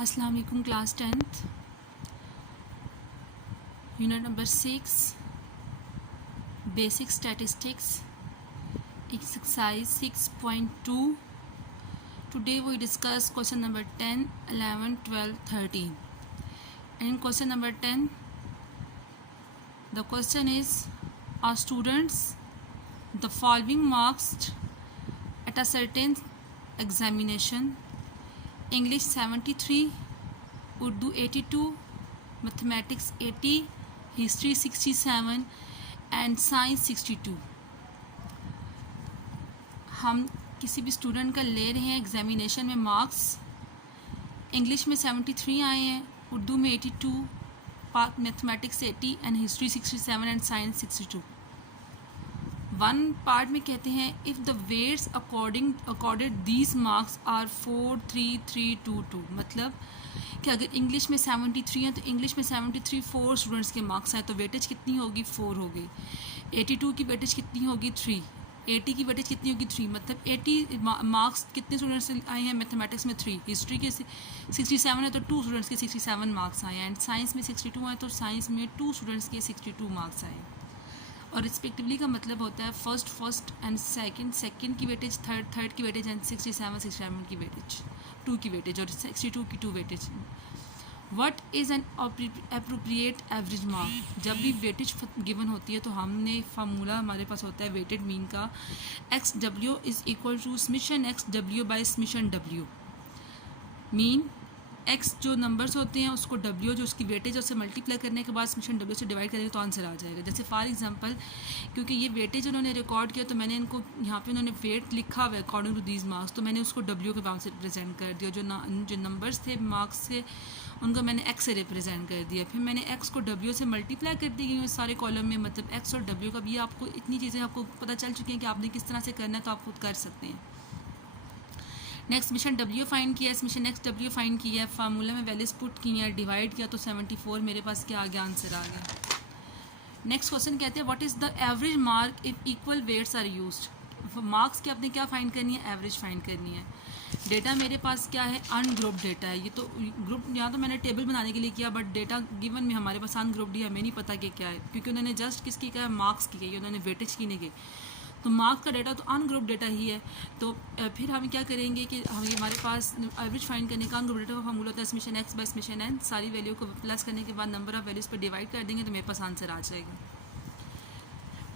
अस्सलाम वालेकुम class 10th unit number 6 basic statistics exercise 6.2 today we discuss question number 10 11 12 13 and in question number 10 the question is are students the following marks at a certain examination English 73, Urdu 82, Mathematics 80, History 67 and Science 62। हम किसी भी student का ले रहे हैं examination में marks. English में 73 आए हैं, उर्दू में 82, mathematics 80 and history 67 and science 62। One part में कहते हैं if the weights accorded these marks are 4 3 3 2 2, मतलब कि अगर इंग्लिश में 73 हैं तो इंग्लिश में 73 4 स्टूडेंट्स के मार्क्स हैं तो वेटेज कितनी होगी 4 होगी। 82 की वेटेज कितनी होगी 3, 80 की वेटेज कितनी होगी 3, मतलब 80 मार्क्स कितने स्टूडेंट्स से आए हैं मैथमेटिक्स में 3, हिस्ट्री के 67 है तो 2 स्टूडेंट्स के 67 मार्क्स आए हैं एंड साइंस में 62 है तो साइंस में 2 स्टूडेंट्स के 62 मार्क्स आए हैं। और रिस्पेक्टिवली का मतलब होता है फर्स्ट एंड सेकंड की वेटेज, थर्ड की वेटेज एंड 67 की वेटेज, 2 की वेटेज और 62 की 2 weightage. What is an appropriate average mark? जब भी वेटेज गिवन होती है तो हमने फार्मूला हमारे पास होता है वेटेड मीन का, X W is equal to summation X W by summation W. Mean X जो नंबर्स होते हैं उसको डब्ल्यू जो उसकी वेटेज है उससे मल्टीप्लाई करने के बाद स्मिशन डब्ल्यू से डिवाइड करेंगे तो आंसर आ जाएगा। जैसे फॉर एग्जांपल क्योंकि ये वेटेज उन्होंने रिकॉर्ड किया तो मैंने इनको यहाँ पे उन्होंने वेट लिखा हुआ है अकॉर्डिंग टू दीज मार्क्स, तो मैंने उसको डब्ल्यू के नाम से रिप्रेजेंट कर दिया। जो नंबर्स थे मार्क्स से उनको मैंने एक्स से रिप्रेजेंट कर दिया, फिर मैंने एक्स को डब्ल्यू से मल्टीप्लाई कर दी गई सारे कॉलम में, मतलब एक्स और डब्ल्यू का भी आपको इतनी चीज़ें आपको पता चल चुकी हैं कि आपने किस तरह से करना है तो आप खुद कर सकते हैं। नेक्स्ट मिशन डब्ल्यू फाइंड किया, इस मिशन एक्स डब्ल्यू फाइंड किया, फार्मूला में वैल्यूज पुट की है, डिवाइड किया तो 74 मेरे पास क्या आ गया, आंसर आ गया। नेक्स्ट क्वेश्चन कहते हैं what is the average mark if equal weights are used? Marks की आपने क्या फाइंड करनी है, एवरेज फाइंड करनी है। डेटा मेरे पास क्या है, अनग्रुप डेटा है। ये तो ग्रुप यहाँ तो मैंने टेबल बनाने के लिए किया बट डेटा गिवन में हमारे पास अनग्रुप्ड ही हमें नहीं पता कि क्या है, क्योंकि उन्होंने जस्ट किसकी कहा है, मार्क्स की कही, उन्होंने वेटेज की नहीं की, तो मार्क्स का डेटा तो अनग्रुप डेटा ही है। तो फिर हम क्या करेंगे कि हमें हमारे पास एवरेज फाइंड करने का अनग्रुप डेटा का फॉर्मूला होता है स्मिशन एक्स बाय स्मिशन एन, सारी वैल्यू को प्लस करने के बाद नंबर ऑफ वैल्यूज़ पर डिवाइड कर देंगे तो मेरे पास आंसर आ जाएगा।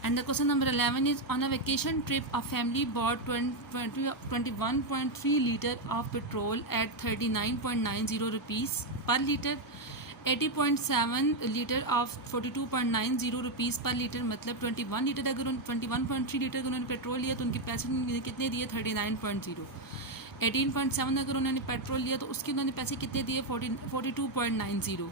And the question number 11 is on a vacation trip a family bought 21.3 liter of petrol at 39.90 rupees per liter, 80.7 litre of 42.90 rupees पर लीटर, मतलब 21 लीटर अगर 21.3 लीटर अगर उन्होंने पेट्रोल लिया तो उनके पैसे कितने दिए 39.0। 18.7 अगर उन्होंने पेट्रोल लिया तो उसके उन्होंने पैसे कितने दिए 42.90।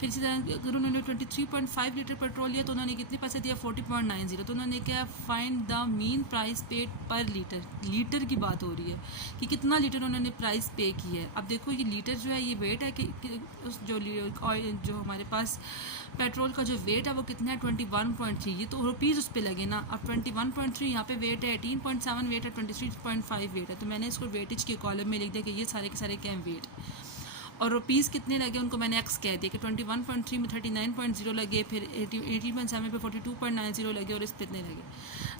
फिर इसी तरह अगर उन्होंने 23.5 लीटर पेट्रोल लिया तो उन्होंने कितने पैसे दिया 40.90। तो उन्होंने क्या find the mean price paid पर लीटर, लीटर की बात हो रही है कि कितना लीटर उन्होंने प्राइस पे की है। अब देखो ये लीटर जो है ये वेट है कि उस जो हमारे पास पेट्रोल का जो वेट है वो कितना है 21.3, ये तो रुपीज़ उस पर लगे ना। अब 21.3 यहाँ पे वेट है, 18.7 वेट है, 23.5 वेट है, तो मैंने इसको वेटेज के कॉलम में लिख दिया कि ये सारे के सारे क्या वेट, और रुपीज़ कितने लगे उनको मैंने एक्स कह दिया कि 21.3 में 39.0 लगे, फिर 18.7 पे 42.90 लगे और इस पे इतने लगे।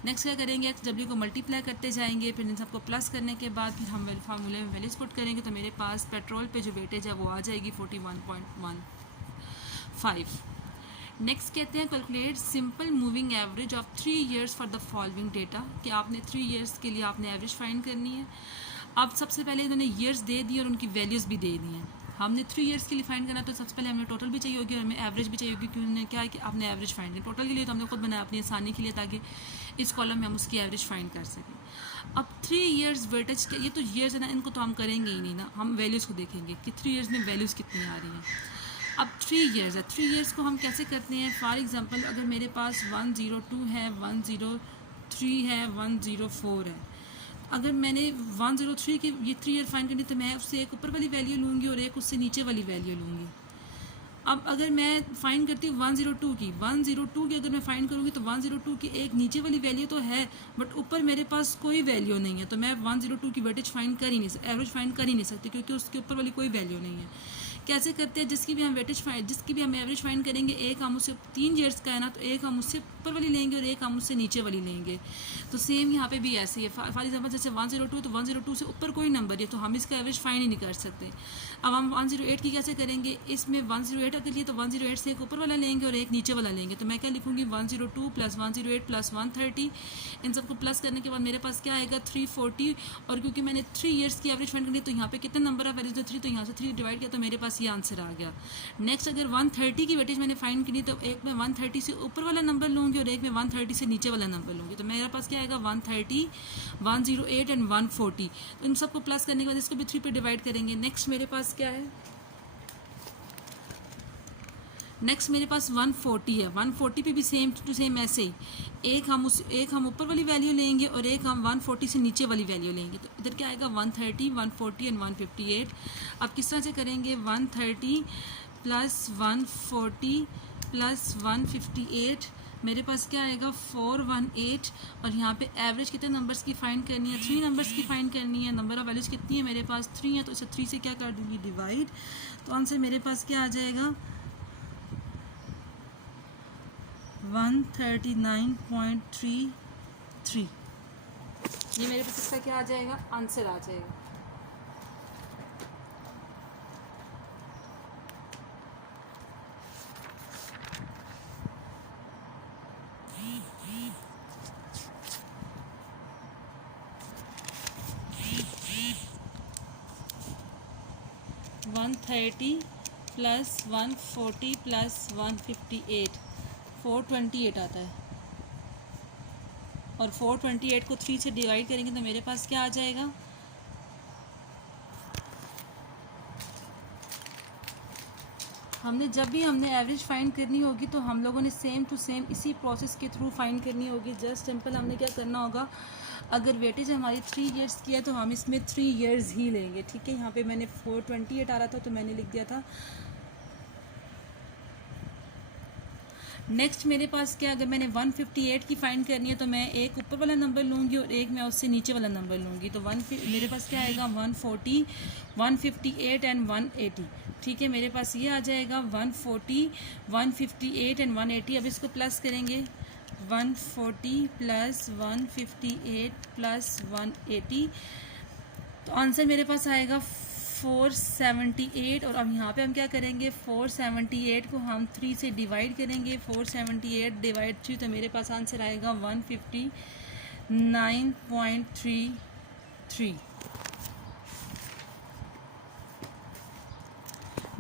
नेक्स्ट क्या करेंगे, एक्स डब्ल्यू को मल्टीप्लाई करते जाएंगे, फिर इन सबको प्लस करने के बाद फिर हम फार्मूले में वैल्यूज पुट करेंगे तो मेरे पास पेट्रोल पे जो वेटेज है वो आ जाएगी 41.15। नेक्स्ट कहते हैं calculate simple moving average of 3 years for the following data, कि आपने 3 ईयर्स के लिए आपने एवरेज फाइंड करनी है। अब सबसे पहले इन्होंने ईयर्स दे दी और उनकी वैल्यूज़ भी दे दी हैं। हमने 3 ईयर्स के लिए फाइंड करना तो सबसे पहले हमें टोटल भी चाहिए होगी और हमें एवरेज भी चाहिए होगी, क्योंकि उन्होंने क्या है कि आपने एवरेज फाइंड की। टोटल के लिए तो हमने खुद बनाया अपनी आसानी के लिए ताकि इस कॉलम में हम उसकी एवरेज फाइंड कर सकें। अब 3 ईयर्स वेटेज के, ये तो ईयर्स है ना, इनको तो हम करेंगे ही नहीं ना, हम वैल्यूज़ को देखेंगे कि 3 ईयर्स में वैल्यूज़ कितनी आ रही हैं। अब 3 ईयर्स है, 3 ईयर्स को हम कैसे करते हैं, फॉर एग्जांपल अगर मेरे पास 102 है, 103 है, 104 है, अगर मैंने 103 की ये 3 ईयर फाइंड करनी तो मैं उससे एक ऊपर वाली वैल्यू लूँगी और एक उससे नीचे वाली वैल्यू लूँगी। अब अगर मैं फाइंड करती हूँ 102 की, 102 की अगर मैं फाइंड करूँगी तो 102 की एक नीचे वाली वैल्यू तो है बट ऊपर मेरे पास कोई वैल्यू नहीं है, तो मैं 102 की वेटेज फाइंड कर ही नहीं सकती, एवरेज फाइंड कर ही नहीं सकती क्योंकि उसके ऊपर वाली कोई वैल्यू नहीं है। कैसे करते हैं, जिसकी भी हम एवरेज फाइंड करेंगे, एक हम उससे 3 ईयर्स का है ना, तो एक हम उससे ऊपर वाली लेंगे और एक हम उससे नीचे वाली लेंगे। तो सेम यहाँ पे भी ऐसे ही है। फॉर एग्जाम्पल जैसे 102, तो 102 से ऊपर कोई नंबर है तो हम इसका एवरेज फाइंड ही नहीं कर सकते। अब हम 108 की कैसे करेंगे, इसमें 108 अगर लिए तो 108 से एक ऊपर वाला लेंगे और एक नीचे वाला लेंगे। तो मैं क्या लिखूँगी, 102 + 108 + 130, इन सबको प्लस करने के बाद मेरे पास क्या आएगा 340। और क्योंकि मैंने 3 ईयर्स की एवरेज फाइंड करनी है तो यहाँ पे कितने नंबर ऑफ वैल्यूज है 3, तो यहाँ से 3 डिवाइड किया तो मेरे पास ये आंसर आ गया। नेक्स्ट अगर 130 की वेटेज मैंने फाइंड करनी तो एक में 130 से ऊपर वाला नंबर लूँगी और एक में 130 से नीचे वाला नंबर लूँगी। तो मेरे पास क्या आएगा 130, 108 एंड 140। तो इन सबको प्लस करने के बाद इसको भी 3 पे डिवाइड करेंगे। नेक्स्ट मेरे पास क्या है, नेक्स्ट मेरे पास 140 है। 140 पे भी सेम टू सेम ऐसे ही एक हम ऊपर वाली वैल्यू लेंगे और एक हम 140 से नीचे वाली वैल्यू लेंगे। तो इधर क्या आएगा 130, 140 एंड 158। अब किस तरह से करेंगे, 130 + 140 + 158, मेरे पास क्या आएगा 418। और यहाँ पे एवरेज कितने नंबर्स की फाइंड करनी है, 3 नंबर्स की फाइंड करनी है। नंबर ऑफ वैल्यूज कितनी है मेरे पास 3 है, तो इसे 3 से क्या कर दूँगी डिवाइड। तो आंसर मेरे पास क्या आ जाएगा 139.33। ये मेरे पास इसका क्या आ जाएगा, आंसर आ जाएगा। (130 + 140 + 158) 428 आता है। और 428 को 3 से डिवाइड करेंगे तो मेरे पास क्या आ जाएगा, जब भी हमने एवरेज फाइंड करनी होगी तो हम लोगों ने सेम टू सेम इसी प्रोसेस के थ्रू फाइंड करनी होगी। जस्ट सिंपल हमने क्या करना होगा, अगर वेटेज हमारी 3 ईयर्स की है तो हम इसमें 3 ईयर्स ही लेंगे। ठीक है, यहाँ पे मैंने 428 आ रहा था तो मैंने लिख दिया था। नेक्स्ट मेरे पास क्या, अगर मैंने 158 की फाइंड करनी है तो मैं एक ऊपर वाला नंबर लूँगी और एक मैं उससे नीचे वाला नंबर लूँगी। तो मेरे पास क्या आएगा 140, 158 एंड 180। ठीक है, मेरे पास ये आ जाएगा 140, 158 एंड 180। अब इसको प्लस करेंगे, 140 + 158 + 180, तो आंसर मेरे पास आएगा 478। और अब यहाँ पे हम क्या करेंगे, 478 को हम 3 से डिवाइड करेंगे। 478 / 3, तो मेरे पास आंसर आएगा 159.33।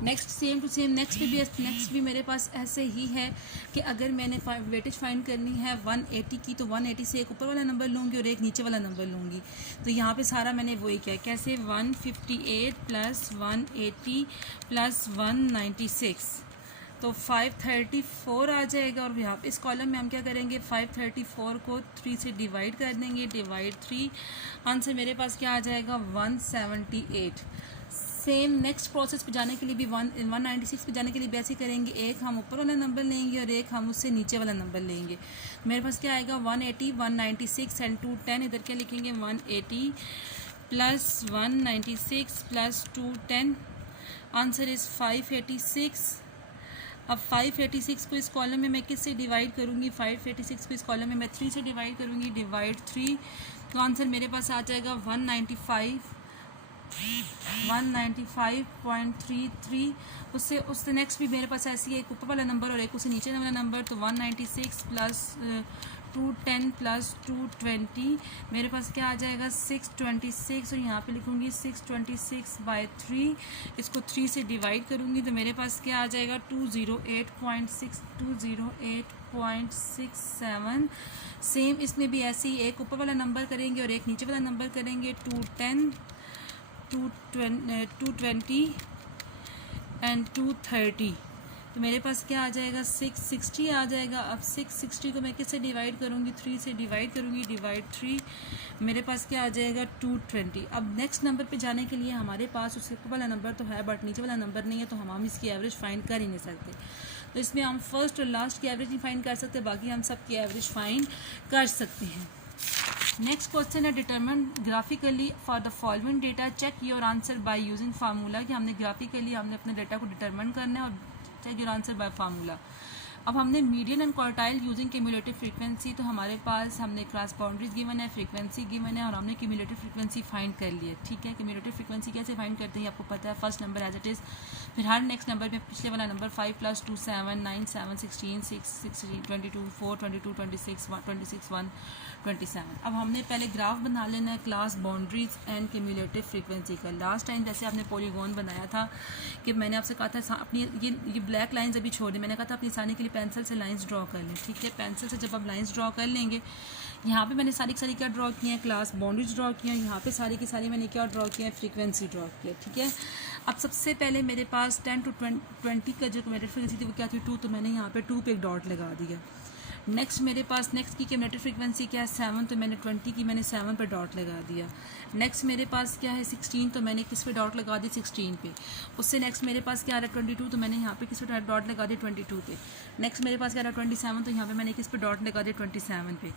Next same to same next भी मेरे पास ऐसे ही है कि अगर मैंने वेटेज फाइंड करनी है 180 की, तो 180 से एक ऊपर वाला नंबर लूँगी और एक नीचे वाला नंबर लूँगी। तो यहाँ पे सारा मैंने वही किया, कैसे 158 + 180 + 196, तो 534 आ जाएगा। और यहाँ पे इस कॉलम में हम क्या करेंगे, 534 को 3 से डिवाइड कर देंगे, डिवाइड 3, आंसर मेरे पास क्या आ जाएगा 178। सेम नेक्स्ट प्रोसेस पे जाने के लिए भी 196 पे जाने के लिए भी ऐसे करेंगे, एक हम ऊपर वाला नंबर लेंगे और एक हम उससे नीचे वाला नंबर लेंगे। मेरे पास क्या आएगा 180, 196 एंड 210। इधर क्या लिखेंगे 180 + 196 + 210, आंसर इज़ 586। अब 586 को इस कॉलम में मैं किससे डिवाइड करूँगी, 586 को इस कॉलम में मैं 3 से डिवाइड करूँगी, डिवाइड 3, तो आंसर मेरे पास आ जाएगा 195.33। उससे नेक्स्ट भी मेरे पास ऐसी है, एक ऊपर वाला नंबर और एक उससे नीचे वाला नंबर। तो 196 + 210 + 220, मेरे पास क्या आ जाएगा 626। और यहाँ पे लिखूँगी 626/3, इसको 3 से डिवाइड करूँगी तो मेरे पास क्या आ जाएगा 208.67। सेम इसमें भी ऐसे ही एक ऊपर वाला नंबर करेंगे और एक नीचे वाला नंबर करेंगे, 210, 220 एंड 230। तो तो मेरे पास क्या आ जाएगा 660 आ जाएगा। अब 660 को मैं किससे डिवाइड करूँगी, 3 से डिवाइड करूँगी, डिवाइड 3, मेरे पास क्या आ जाएगा 220। अब नेक्स्ट नंबर पे जाने के लिए हमारे पास उससे ऊपर वाला नंबर तो है बट नीचे वाला नंबर नहीं है, तो हम इसकी एवरेज फाइंड कर ही नहीं सकते। तो इसमें हम फर्स्ट और लास्ट की एवरेज नहीं फाइंड कर सकते, बाकी हम सब की एवरेज फाइंड कर सकते हैं। नेक्स्ट क्वेश्चन है determine graphically for the following data, check your answer by using formula, कि हमने ग्राफिकली हमने अपने डेटा को डिटरमिन करना है और check your answer by formula. अब हमने median and quartile using cumulative frequency, तो हमारे पास हमने क्लास बाउंड्रीज गिवन है, फ्रीक्वेंसी गिवन है और हमने क्यूमुलेटिव फ्रीक्वेंसी फाइंड कर ली है। ठीक है, क्यूमुलेटिव फ्रीक्वेंसी कैसे फाइंड करते हैं आपको पता है, first number as it is, फिर हर नेक्स्ट नंबर में पिछले वाला नंबर 5 + 2 7 9 7 16 6 16 22 4 22 26 1 26 1 27। अब हमने पहले ग्राफ बना लेना है class boundaries and cumulative frequency का। लास्ट टाइम जैसे आपने पॉलीगॉन बनाया था कि मैंने आपसे कहा था अपनी ये ब्लैक लाइंस अभी छोड़ दी, मैंने कहा था अपनी आसानी के लिए पेंसिल से लाइंस ड्रॉ कर लें। ठीक है, पेंसिल से जब आप लाइंस ड्रॉ कर लेंगे, यहाँ पे मैंने सारी की सारी क्या ड्रॉ किए हैं, क्लास बाउंड्रीज ड्रॉ किए हैं, यहाँ पे सारी की सारी मैंने क्या ड्रॉ किया है, फ्रीक्वेंसी ड्रॉ किया। ठीक है, अब सबसे पहले मेरे पास 10 to 20 का जो क्यूमुलेटिव फ्रीक्वेंसी थी वो क्या थी 2, तो मैंने यहाँ पे 2 पे एक डॉट लगा दिया। नेक्स्ट मेरे पास नेक्स्ट की क्यूमुलेटिव फ्रीक्वेंसी क्या है 7, तो मैंने 20 की मैंने 7 पे डॉट लगा दिया। नेक्स्ट मेरे पास क्या है 16, तो मैंने किस पे डॉट लगा दी 16 पे। उससे नेक्स्ट मेरे पास क्या आ रहा है 22, तो मैंने यहाँ पे किस पे डॉट लगा दिया 22 पे। नेक्स्ट मेरे पास क्या आ रहा है 27, तो यहाँ पे मैंने किस पे डॉट लगा दिया 27 पे।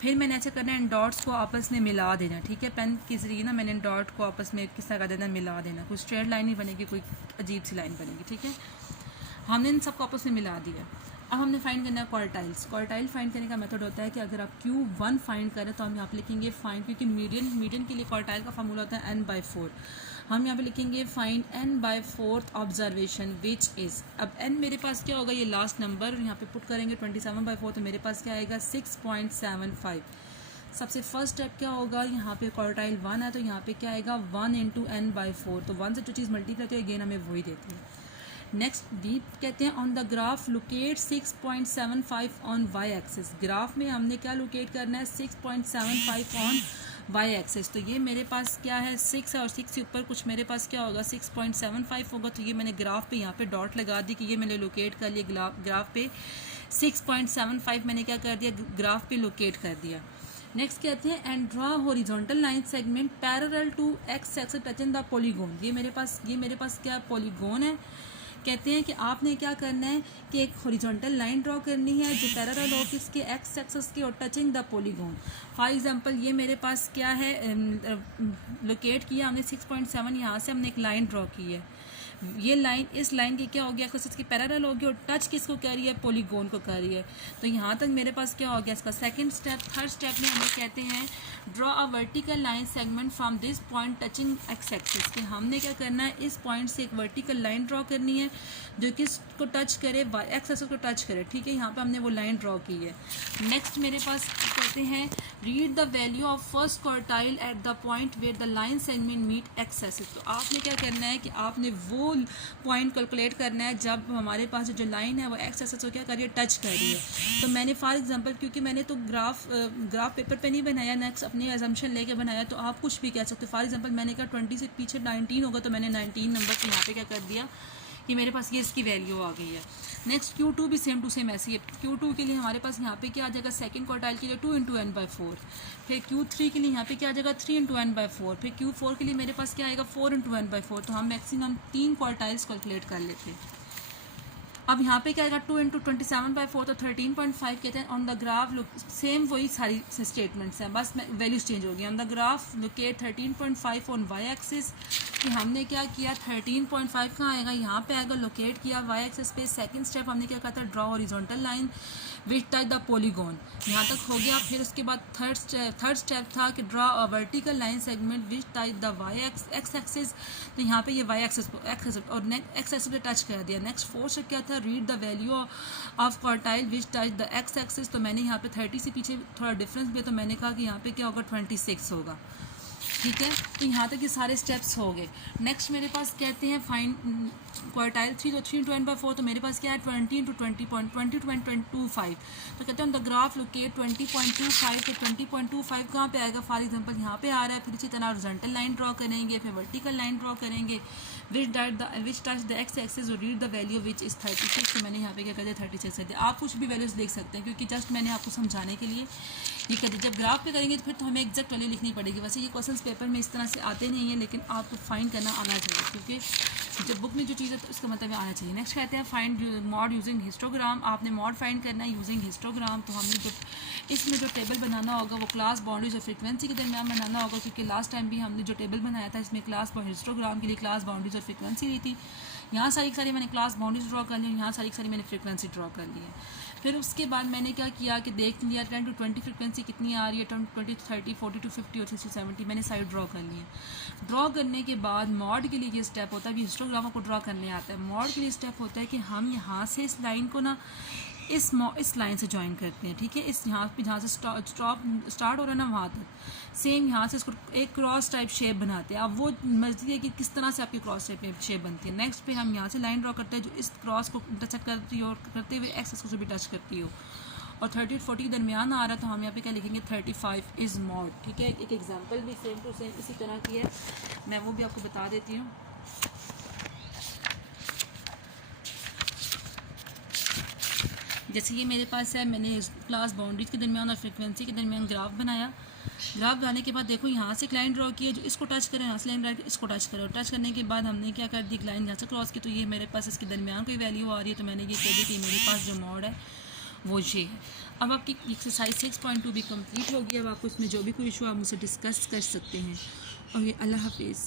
फिर मैंने ऐसा करना है इन डॉट्स को आपस में मिला देना। ठीक है, पेन के जरिए ना मैंने इन डॉट को आपस में किस तरह कर देना, मिला देना, कोई स्ट्रेट लाइन नहीं बनेगी, कोई अजीब सी लाइन बनेगी। ठीक है, हमने इन सबको आपस में मिला दिया। अब हमने फाइंड करना है क्वार्टाइल्स। क्वार्टाइल फाइंड करने का मेथड होता है कि अगर आप Q1 फाइंड करें तो हम यहाँ पे लिखेंगे फाइंड, क्योंकि मीडियन के लिए क्वार्टाइल का फार्मूला होता है n/4। हम यहाँ पे लिखेंगे find n/4 observation which is. अब n मेरे पास क्या होगा, ये लास्ट नंबर यहाँ पे पुट करेंगे 27/4, तो मेरे पास क्या आएगा 6.75। सबसे फर्स्ट स्टेप क्या होगा, यहाँ पे क्वार्टाइल 1 है तो यहाँ पे क्या आएगा 1 × n/4, तो 1 से जो चीज़ मल्टीप्लाई होती है अगेन हमें वही देती है। नेक्स्ट डी कहते हैं on the graph locate 6.75 on Y axis. Graph में हमने क्या लोकेट करना है 6.75 ऑन वाई एक्सिस। तो ये मेरे पास क्या है 6 है और 6 के ऊपर कुछ मेरे पास क्या होगा 6.75 होगा। तो ये मैंने ग्राफ पे यहाँ पे डॉट लगा दी कि ये मैंने लोकेट कर लिया ग्राफ पे 6.75 मैंने क्या कर दिया ग्राफ पे लोकेट कर दिया। नेक्स्ट कहते हैं and draw horizontal line segment parallel to X axis touching the polygon. ये मेरे पास क्या पॉलीगॉन है। कहते हैं कि आपने क्या करना है कि एक हॉरिजॉन्टल लाइन ड्रॉ करनी है जो पैरेलल हो किसके एक्स एक्सिस के और touching the polygon. For example ये मेरे पास क्या है लोकेट किया हमने 6.7, यहाँ से हमने एक लाइन ड्रॉ की है। ये लाइन इस लाइन की क्या हो गया एक्सिस की पैरेलल होगी और टच किसको कर रही है पॉलीगॉन को कर रही है। तो यहाँ तक मेरे पास क्या हो गया इसका सेकंड स्टेप। थर्ड स्टेप में हमें कहते हैं draw a vertical line segment from this point touching x axis. कि हमने क्या करना है इस पॉइंट से एक वर्टिकल लाइन ड्रॉ करनी है जो किसको टच करे एक्स एक्सिस को टच करे। ठीक है, यहाँ पे हमने वो लाइन ड्रॉ की है। नेक्स्ट मेरे पास कहते हैं read the value of first quartile at the point where the line segment meet X axis. तो आपने क्या करना है कि आपने वो पॉइंट कैलकुलेट करना है जब हमारे पास जो लाइन है वो एक्स एक्सिस को क्या कर रही है टच कर रही है। तो मैंने फॉर एग्जांपल क्योंकि मैंने तो ग्राफ पेपर पे नहीं बनाया, नेक्स्ट अपनी एजम्पशन लेके बनाया, तो आप कुछ भी कह सकते हो। फॉर एग्जांपल मैंने कहा 20 से पीछे 19 होगा तो मैंने 19 नंबर से यहाँ पे क्या कर दिया कि मेरे पास ये इसकी वैल्यू आ गई है। नेक्स्ट Q2 भी सेम टू सेम ऐसी है। Q2 के लिए हमारे पास यहाँ पे क्या आ जाएगा सेकंड क्वार्टाइल के लिए 2 × n/4। फिर Q3 के लिए यहाँ पे क्या आ जाएगा 3 × n/4। फिर Q4 के लिए मेरे पास क्या आएगा 4 × n/4। तो हम मैक्सिमम 3 क्वार्टाइल्स कैलकुलेट कर लेते हैं। अब यहाँ पे क्या आएगा 2 × 27/4 तो 13.5 कहते हैं। ऑन द ग्राफ सेम वही सारी स्टेटमेंट्स हैं, बस वैल्यूज चेंज हो गई। On the graph locate 13.5 on Y axis. कि हमने क्या किया 13.5 कहाँ आएगा यहाँ पे आएगा लोकेट किया वाई एक्सिस पे। सेकंड स्टेप हमने क्या कहा था draw horizontal line which touch the polygon, यहाँ तक हो गया। फिर उसके बाद थर्ड स्टेप था कि draw a vertical line segment which touch the Y X axis. तो यहाँ पे ये वाई एक्सिस और एक्स एक्सिस पे टच कर दिया। नेक्स्ट फोर्थ स्टेप क्या था read the value of quartile which touch the X axis. तो मैंने यहाँ पे 30 से पीछे थोड़ा डिफरेंस भी है तो मैंने कहा कि यहाँ पे क्या होगा 26 होगा। ठीक है, तो यहाँ तक ये सारे स्टेप्स हो गए। नेक्स्ट मेरे पास कहते हैं फाइंड क्वार्टाइल 3 तो 3 × n/4 तो मेरे पास क्या है 20 × 20.25। तो कहते हैं द ग्राफ लोकेट 20.25। तो 20.25 कहाँ पे आएगा फॉर एग्जांपल यहाँ पे आ रहा है। फिर इसी तरह हॉरिजॉन्टल लाइन ड्रॉ करेंगे, फिर वर्टिकल लाइन ड्रॉ करेंगे, which touch the X axis और read the value which is 36। तो मैंने यहाँ पे क्या कर दिया 36 कर दिया। आप कुछ भी वैल्यूज़ देख सकते हैं क्योंकि जस्ट मैंने आपको समझाने के लिए ये कर दिया। जब ग्राफ पे करेंगे तो फिर तो हमें एग्जैक्ट वैल्यू लिखनी पड़ेगी। वैसे ये क्वेश्चंस पेपर में इस तरह से आते नहीं हैं, लेकिन आपको फाइंड करना आना चाहिए क्योंकि जब बुक में जो चीज़ है तो उसका मतलब आना चाहिए। नेक्स्ट कहते हैं फाइंड मॉड यूजिंग हिस्टोग्राम। आपने मॉड फाइंड करना है यूजिंग हिस्टोग्राम। तो हमने जो इसमें जो टेबल बनाना होगा वो क्लास बाउंड्रीज और फ्रीक्वेंसी के दरमियान बनाना होगा, क्योंकि लास्ट टाइम भी हमने जो टेबल बनाया था इसमें क्लास हिस्टोग्राम के लिए क्लास बाउंड्रीज और फ्रीक्वेंसी ली थी। यहाँ सारी मैंने क्लास बाउंड्रीज ड्रॉ कर ली, यहाँ सारी मैंने फ्रीक्वेंसी ड्रॉ कर ली है। फिर उसके बाद मैंने क्या किया कि देख लिया 10 to 20 फ्रीक्वेंसी कितनी आ रही है, 20 to 30 40 to 50 और 60 70 मैंने साइड ड्रॉ कर ली है। ड्रॉ करने के बाद मॉड के लिए ये स्टेप होता है, अभी हिस्टोग्राम को ड्रॉ करने आता है। मॉड के लिए स्टेप होता है कि हम यहाँ से इस लाइन को ना इस लाइन से ज्वाइन करते हैं, ठीक है। इस यहाँ पे जहाँ से स्टार्ट हो रहा है ना वहाँ तक सेम यहाँ से इसको एक क्रॉस टाइप शेप बनाते हैं। अब वो मर्जी है कि किस तरह से आपकी क्रॉस शेप बनती है। नेक्स्ट पे हम यहाँ से लाइन ड्रॉ करते हैं जो इस क्रॉस को टच करती हो और करते हुए एक्स को भी टच करती हो और 30 और 40 के दरमियान आ रहा है, तो हम यहाँ पे क्या लिखेंगे 35 इज़ मॉड, ठीक है। एक एग्जाम्पल भी सेम टू सेम इसी तरह की है, मैं वो भी आपको बता देती हूँ। जैसे ये मेरे पास है, मैंने क्लास बाउंड्रीज के दरमियान और फ्रीक्वेंसी के दरमियान ग्राफ बनाया। ग्राफ बनाने के बाद देखो यहाँ से एक लाइन ड्रॉ की है जो इसको टच करे, यहाँ से लाइन ड्रॉ इसको टच करे, और टच करने के बाद हमने क्या कर दी एक लाइन यहाँ से क्रॉस की, तो ये मेरे पास इसके दरमियान कोई वैल्यू आ रही है, तो मैंने ये कह दी कि मेरे पास जो मॉड है वो ये है। अब आपकी एक्सरसाइज 6.2 भी कंप्लीट होगी। अब आपको इसमें जो भी कोई इशू आप मुझसे डिस्कस कर सकते हैं। और ये अल्लाह हाफिज़।